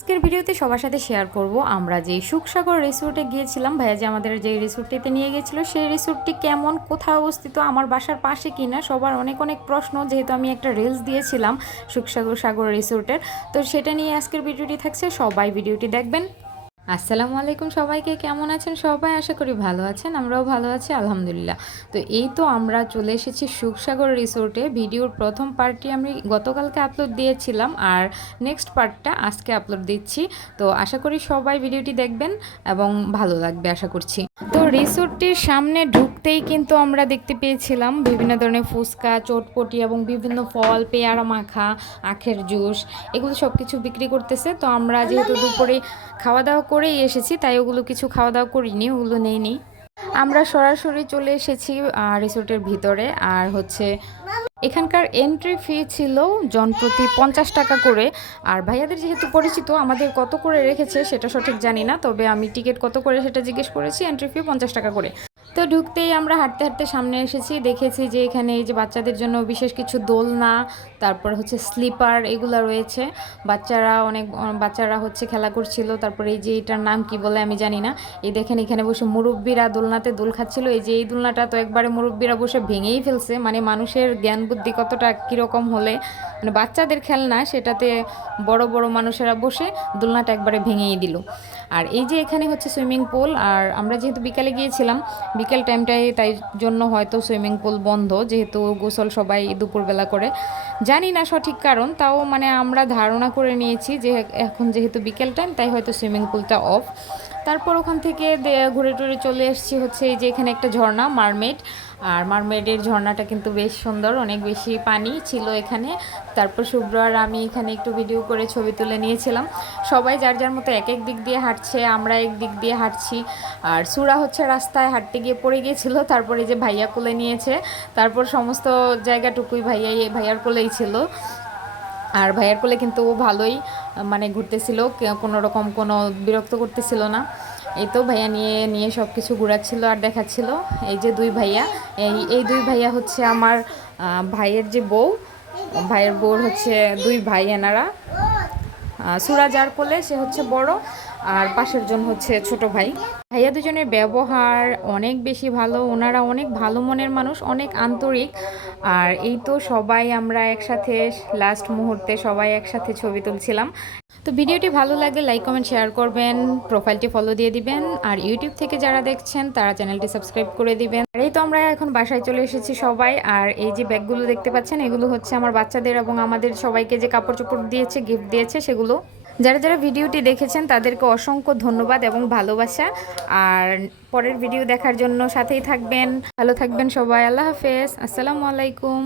আজকের ভিডিওতে সবার সাথে শেয়ার করব আমরা যে সুখসাগর রিসোর্টে গিয়েছিলাম। ভাইয়া যে আমাদের যে রিসোর্টটিতে নিয়ে গিয়েছিল সেই রিসোর্টটি কেমন, কোথায় অবস্থিত, আমার বাসার পাশে কিনা, সবার অনেক অনেক প্রশ্ন, যেহেতু আমি একটা রিলস দিয়েছিলাম সুখসাগর রিসোর্টের। তো সেটা নিয়ে আজকের ভিডিওটি থাকছে, সবাই ভিডিওটি দেখবেন। আসসালামু আলাইকুম সবাইকে, কেমন আছেন সবাই? আশা করি ভালো আছেন, আমরাও ভালো আছি আলহামদুলিল্লাহ। তো এই তো আমরা চলে এসেছি সুখসাগর রিসোর্টে। ভিডিওর প্রথম পার্টটি আমি গতকালকে আপলোড দিয়েছিলাম আর নেক্সট পার্টটা আজকে আপলোড দিচ্ছি। তো আশা করি সবাই ভিডিওটি দেখবেন এবং ভালো লাগবে আশা করছি। তো রিসোর্টটির সামনে ঢুকতেই কিন্তু আমরা দেখতে পেয়েছিলাম বিভিন্ন ধরনের ফুচকা, চটপটি এবং বিভিন্ন ফল, পেয়ারা মাখা, আখের জুস, এগুলো সব কিছু বিক্রি করতেছে। তো আমরা যেহেতু দুপুরে খাওয়া দাওয়া করেই এসেছি তাই ওগুলো কিছু খাওয়া দাওয়া করিনি, ওগুলো নেইনি। আমরা সরাসরি চলে এসেছি রিসোর্টের ভিতরে। আর হচ্ছে এখানকার এন্ট্রি ফি ছিল জনপ্রতি 50 টাকা করে। আর ভাইয়াদের যেহেতু পরিচিত, আমাদের কত করে রেখেছে সেটা সঠিক জানি না, তবে আমি টিকিট কত করে সেটা জিজ্ঞেস করেছি, এন্ট্রি ফি 50 টাকা করে। তো ঢুকতেই আমরা হাঁটতে হাঁটতে সামনে এসেছি, দেখেছি যে এখানে এই যে বাচ্চাদের জন্য বিশেষ কিছু দোলনা, তারপর হচ্ছে স্লিপার, এগুলো রয়েছে। বাচ্চারা হচ্ছে খেলা করছিল। তারপরে এই যে এটার নাম কি বলে আমি জানি না। এই দেখেন এখানে বসে মুরব্বীরা দোলনাতে দোল খাচ্ছিল। এই যে এই দোলনাটা তো একবারে মুরব্বীরা বসে ভেঙেই ফেলছে। মানে মানুষের জ্ঞান বুদ্ধি কতটা কীরকম হলে, মানে বাচ্চাদের খেলনা সেটাতে বড় বড় মানুষেরা বসে দোলনাটা একবারে ভেঙেই দিল। আর এই যে এখানে হচ্ছে সুইমিং পুল। আর আমরা যেহেতু বিকালে গিয়েছিলাম, বিকেল টাইমটায়, তাই জন্য হয়তো সুইমিং পুল বন্ধ, যেহেতু গোসল সবাই দুপুরবেলা করে। জানি না সঠিক কারণ, তাও মানে আমরা ধারণা করে নিয়েছি যে এখন যেহেতু বিকেল টাইম তাই হয়তো সুইমিং পুলটা অফ। তারপর ওখান থেকে ঘুরে টুরে চলে এসেছি হচ্ছে এই যে এখানে একটা ঝর্ণা, মারমেড। আর মারমেডের ঝর্ণাটা কিন্তু বেশ সুন্দর, অনেক বেশি পানি ছিল এখানে। তারপর শুভ্র আর আমি এখানে একটু ভিডিও করে ছবি তুলে নিয়েছিলাম। সবাই যার যার মতো এক এক দিক দিয়ে হাঁটছে, আমরা এক দিক দিয়ে হাঁটছি। আর সুরা হচ্ছে রাস্তায় হাঁটতে গিয়ে পড়ে গিয়েছিল, তারপরে যে ভাইয়া কোলে নিয়েছে। তারপর সমস্ত জায়গাটুকুই ভাইয়ার কোলেই ছিল। আর ভাইয়ার কোলে কিন্তু ও ভালোই মানে ঘুরতেছিল, কোনো রকম কোনো বিরক্ত করতেছিল না। এই তো ভাইয়া নিয়ে নিয়ে সব কিছু ঘোরাচ্ছিল আর দেখাচ্ছিল। এই যে দুই ভাইয়া, এই দুই ভাইয়া হচ্ছে আমার ভাইয়ের যে বউ, ভাইয়ের বউর হচ্ছে দুই ভাই এনারা। সুরা যার কোলে সে হচ্ছে বড়, আর পাশের জন হচ্ছে ছোট ভাই। ভাইয়া দুজনের ব্যবহার অনেক বেশি ভালো, ওনারা অনেক ভালো মনের মানুষ, অনেক আন্তরিক। আর এই তো সবাই আমরা একসাথে লাস্ট মুহূর্তে সবাই একসাথে ছবি তুলছিলাম। তো ভিডিওটি ভালো লাগলে লাইক কমেন্ট শেয়ার করবেন, প্রোফাইলটি ফলো দিয়ে দিবেন। আর ইউটিউব থেকে যারা দেখছেন তারা চ্যানেলটি সাবস্ক্রাইব করে দিবেন। আর এই তো আমরা এখন বাসায় চলে এসেছি সবাই। আর এই যে ব্যাগগুলো দেখতে পাচ্ছেন, এগুলো হচ্ছে আমার বাচ্চাদের এবং আমাদের সবাইকে যে কাপড় চোপড় দিয়েছে, গিফট দিয়েছে সেগুলো। যারা যারা ভিডিওটি দেখেছেন তাদেরকে অসংখ্য ধন্যবাদ এবং ভালোবাসা। আর পরের ভিডিও দেখার জন্য সাথেই থাকবেন। ভালো থাকবেন সবাই। আল্লাহ হাফেজ, আসসালামু আলাইকুম।